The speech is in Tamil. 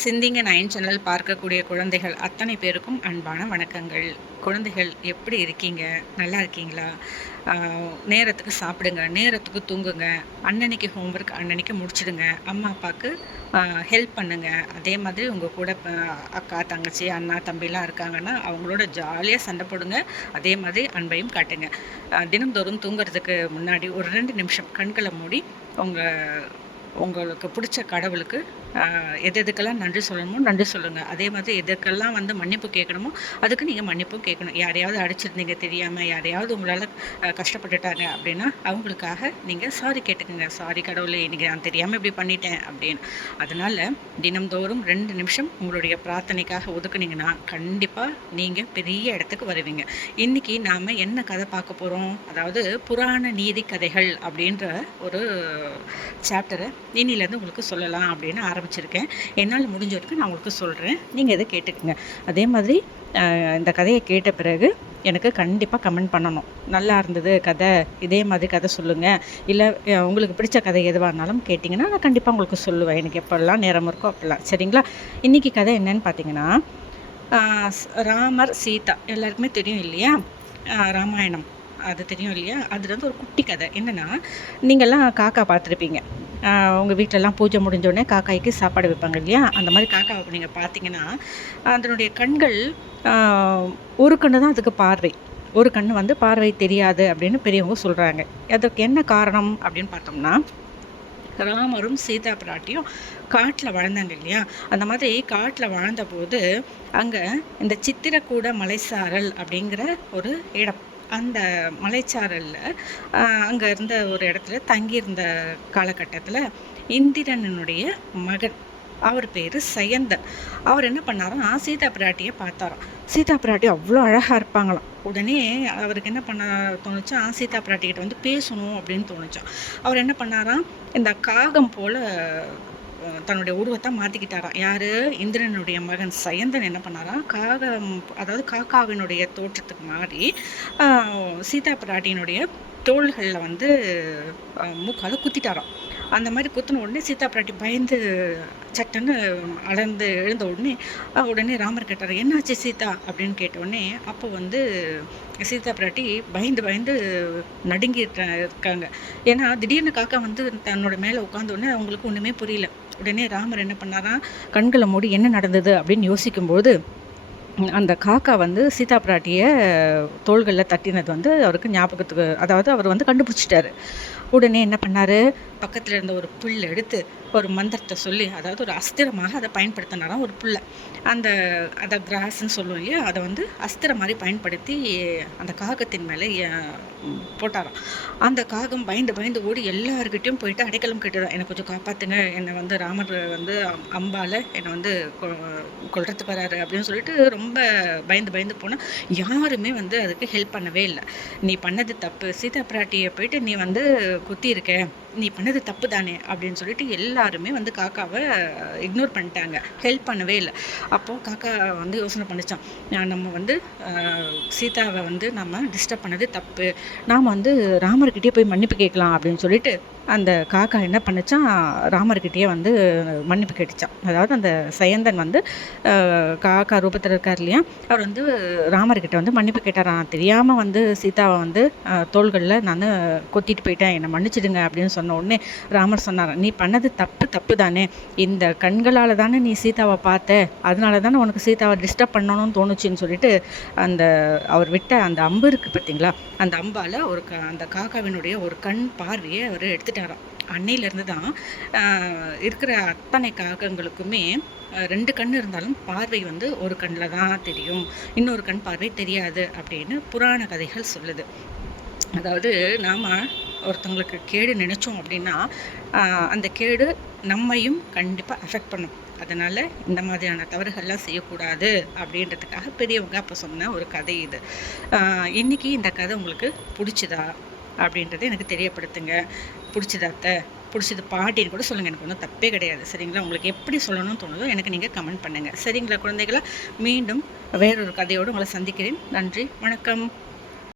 சிந்திங்க நயன் சேனல் பார்க்கக்கூடிய குழந்தைகள் அத்தனை பேருக்கும் அன்பான வணக்கங்கள். குழந்தைகள் எப்படி இருக்கீங்க? நல்லா இருக்கீங்களா? நேரத்துக்கு சாப்பிடுங்க நேரத்துக்கு தூங்குங்க அன்னன்னைக்கு ஹோம்ஒர்க் அன்னன்னைக்கு முடிச்சிடுங்க அம்மா அப்பாவுக்கு ஹெல்ப் பண்ணுங்கள் அதே மாதிரி உங்கள் கூட அக்கா தங்கச்சி அண்ணா தம்பிலாம் இருக்காங்கன்னா அவங்களோட ஜாலியாக சண்டை போடுங்க. அதே மாதிரி அன்பையும் காட்டுங்க. தினம்தோறும் தூங்குறதுக்கு முன்னாடி ஒரு ரெண்டு நிமிஷம் கண்களை மூடி உங்கள் உங்களுக்கு பிடிச்ச கடவுளுக்கு எது எதுக்கெல்லாம் நன்றி சொல்லணுமோ நன்றி சொல்லுங்கள் அதே மாதிரி எதுக்கெல்லாம் வந்து மன்னிப்பு கேட்கணுமோ அதுக்கு நீங்கள் மன்னிப்பும் கேட்கணும். யாரையாவது அடிச்சிருந்தீங்க தெரியாமல் யாரையாவது உங்களால் கஷ்டப்பட்டுட்டாங்க அப்படின்னா அவங்களுக்காக நீங்கள் சாரி கேட்டுக்கோங்க. சாரி கடவுளே இன்றைக்கி நான் தெரியாமல் இப்படி பண்ணிட்டேன் அப்படின்னு. அதனால் தினம்தோறும் ரெண்டு நிமிஷம் உங்களுடைய பிரார்த்தனைக்காக ஒதுக்குனீங்கன்னா கண்டிப்பாக நீங்கள் பெரிய இடத்துக்கு வருவீங்க. இன்னைக்கு நாம் என்ன கதை பார்க்க போகிறோம் அதாவது புராண நீதி கதைகள் அப்படின்ற ஒரு சாப்டரை இன்னிலேருந்து உங்களுக்கு சொல்லலாம் அப்படின்னு ஆரம்பிச்சிருக்கேன். என்னால் முடிஞ்ச வரைக்கும் நான் உங்களுக்கு சொல்கிறேன் நீங்கள் இதை கேட்டுக்குங்க. அதே மாதிரி இந்த கதையை கேட்ட பிறகு எனக்கு கண்டிப்பாக கமெண்ட் பண்ணணும். நல்லா இருந்தது கதை இதே மாதிரி கதை சொல்லுங்கள் இல்லை உங்களுக்கு பிடிச்ச கதை எதுவாக இருந்தாலும் கேட்டிங்கன்னா நான் கண்டிப்பாக உங்களுக்கு சொல்லுவேன். எனக்கு எப்போல்லாம் நேரம் இருக்கோ அப்போல்லாம். சரிங்களா? இன்றைக்கி கதை என்னன்னு பார்த்தீங்கன்னா ராமர் சீதா. எல்லாருக்குமே தெரியும் இல்லையா? ராமாயணம். அது தெரியும் இல்லையா? அதில் இருந்து ஒரு குட்டி கதை. என்னென்னா நீங்கள்லாம் காக்கா பார்த்துருப்பீங்க. உங்கள் வீட்டிலலாம் பூஜை முடிஞ்சோடனே காக்காய்க்கு சாப்பாடு வைப்பாங்க இல்லையா? அந்த மாதிரி காக்காவை நீங்கள் பார்த்தீங்கன்னா அதனுடைய கண்கள் ஒரு கண்ணு தான் அதுக்கு பார்வை. ஒரு கண் வந்து பார்வை தெரியாது அப்படின்னு பெரியவங்க சொல்கிறாங்க அதுக்கு என்ன காரணம் அப்படின்னு பார்த்தோம்னா ராமரும் சீதா பிராட்டியும் காட்டில் வாழ்ந்தாங்க இல்லையா? அந்த மாதிரி காட்டில் வாழ்ந்தபோது அங்கே இந்த சித்திரக்கூட மலைசாரல் அப்படிங்கிற ஒரு இடம். அந்த மலைச்சாரலில் அங்கே இருந்த ஒரு இடத்துல தங்கியிருந்த காலகட்டத்தில் இந்திரனனுடைய மகன். அவர் பேர் சயந்தன். அவர் என்ன பண்ணாராம்? சீதா பிராட்டியை பார்த்தாராம். சீதா பிராட்டி அவ்வளோ அழகாக இருப்பாங்களாம். உடனே அவருக்கு என்ன பண்ண தோணுச்சா? சீதா பிராட்டிக்கிட்ட வந்து பேசணும் அப்படின்னு தோணுச்சோம். அவர் என்ன பண்ணாராம்? இந்த காகம் போல் தன்னுடைய உருவத்தை மாற்றிக்கிட்டாராம் யார்? இந்திரனுடைய மகன் சயந்தன் என்ன பண்ணாராம்? காகம் அதாவது காக்காவினுடைய தோற்றத்துக்கு மாறி சீதா பிராட்டியினுடைய தோள்களில் வந்து மூக்கால் குத்திட்டாராம். அந்த மாதிரி குத்தின உடனே சீதா பிராட்டி பயந்து சட்டுன்னு அலர்ந்து எழுந்த உடனே உடனே ராமர் கேட்டார் என்னாச்சு சீதா? அப்படின்னு கேட்ட உடனே அப்போ வந்து சீதா பிராட்டி பயந்து பயந்து நடுங்கிட்டு இருக்காங்க. ஏன்னா திடீர்னு காக்கா வந்து தன்னோட மேலே உட்காந்த உடனே அவங்களுக்கு ஒன்றுமே புரியல. உடனே ராமர் என்ன பண்ணாராம் கண்களை மூடி என்ன நடந்தது அப்படின்னு யோசிக்கும்போது அந்த காக்கா வந்து சீதா பிராட்டியை தோள்களில் தட்டினது வந்து அவருக்கு ஞாபகத்துக்கு அதாவது அவர் வந்து கண்டுபிடிச்சிட்டாரு. உடனே என்ன பண்ணார்? பக்கத்தில் இருந்த ஒரு புல் எடுத்து ஒரு மந்திரத்தை சொல்லி அதாவது ஒரு அஸ்திரமாக அதை பயன்படுத்தினாராம் ஒரு புல்லை. அந்த அதை கிராஸ்ன்னு சொல்லுவோம் இல்லையா? அதை வந்து அஸ்திரம் மாதிரி பயன்படுத்தி அந்த காகத்தின் மேலே போட்டாராம். அந்த காகம் பயந்து பயந்து ஓடி எல்லாருக்கிட்டையும் போயிட்டு அடைக்கலம் கேட்டுதான் என்னை கொஞ்சம் காப்பாத்துங்க. என்னை வந்து ராமர் வந்து அம்- அம்பால என்னை வந்து கொ- கொல்றதுக்கு வராரு அப்படின்னு சொல்லிட்டு ரொம்ப ரொம்ப பயந்து பயந்து போனால் யாருமே வந்து அதுக்கு ஹெல்ப் பண்ணவே இல்லை. நீ பண்ணது தப்பு. சீதா பிராட்டியை போயிட்டு நீ வந்து குத்தி இருக்க நீ பண்ணது தப்பு தானே அப்படின்னு சொல்லிட்டு எல்லாருமே வந்து காக்காவை இக்னோர் பண்ணிட்டாங்க. ஹெல்ப் பண்ணவே இல்லை. அப்போது காக்கா வந்து யோசனை பண்ணிச்சான். நம்ம வந்து சீதாவை வந்து நம்ம டிஸ்டர்ப் பண்ணது தப்பு. நாம் வந்து ராமர்கிட்டயே போய் மன்னிப்பு கேட்கலாம் அப்படின்னு சொல்லிட்டு அந்த காக்கா என்ன பண்ணுச்சான்? ராமர்கிட்டயே வந்து மன்னிப்பு கேட்டுச்சான். அதாவது அந்த சயந்தன் வந்து காக்கா ரூபத்தில் இருக்கார் இல்லையா அவர் வந்து ராமர்கிட்ட வந்து மன்னிப்பு கேட்டார் நான் தெரியாமல் வந்து சீதாவை வந்து தோள்களில் நான் கொத்திட்டு போயிட்டேன். என்னை மன்னிச்சிடுங்க அப்படின்னு சொன்ன உடனே ராமர் சொன்னார் நீ பண்ணது தப்பு தப்பு தானே. இந்த கண்களால் தானே நீ சீதாவை பார்த்த. அதனால தானே உனக்கு சீதாவை டிஸ்டர்ப் பண்ணணும்னு தோணுச்சுன்னு சொல்லிட்டு அந்த அவர் விட்ட அந்த அம்பு இருக்குது பார்த்தீங்களா? அந்த அம்பால் ஒரு க அந்த காக்காவினுடைய ஒரு கண் பார்வையை அவர் எடுத்துட்டாராம். அன்னையிலேருந்து தான் இருக்கிற அத்தனை காகங்களுக்குமே ரெண்டு கண் இருந்தாலும் பார்வை வந்து ஒரு கண்ணில் தான் தெரியும். இன்னொரு கண் பார்வை தெரியாது அப்படின்னு புராண கதைகள் சொல்லுது. அதாவது நாம் ஒருத்தவங்களுக்கு கேடு நினைச்சோம் அப்படின்னா அந்த கேடு நம்மையும் கண்டிப்பாக அஃபெக்ட் பண்ணும். அதனால் இந்த மாதிரியான தவறுகள்லாம் செய்யக்கூடாது அப்படின்றதுக்காக பெரியவங்க அப்போ சொன்ன ஒரு கதை இது. இன்றைக்கி இன்னைக்கு இந்த கதை உங்களுக்கு பிடிச்சதா அப்படின்றத எனக்கு தெரியப்படுத்துங்க. பிடிச்சதாத்த பிடிச்சது பாட்டின்னு கூட சொல்லுங்கள் எனக்கு ஒன்றும் தப்பே கிடையாது. சரிங்களா? உங்களுக்கு எப்படி சொல்லணும்னு தோணுதோ எனக்கு நீங்கள் கமெண்ட் பண்ணுங்கள் சரிங்களா குழந்தைகளா? மீண்டும் வேறொரு கதையோடு உங்களை சந்திக்கிறேன். நன்றி. வணக்கம்.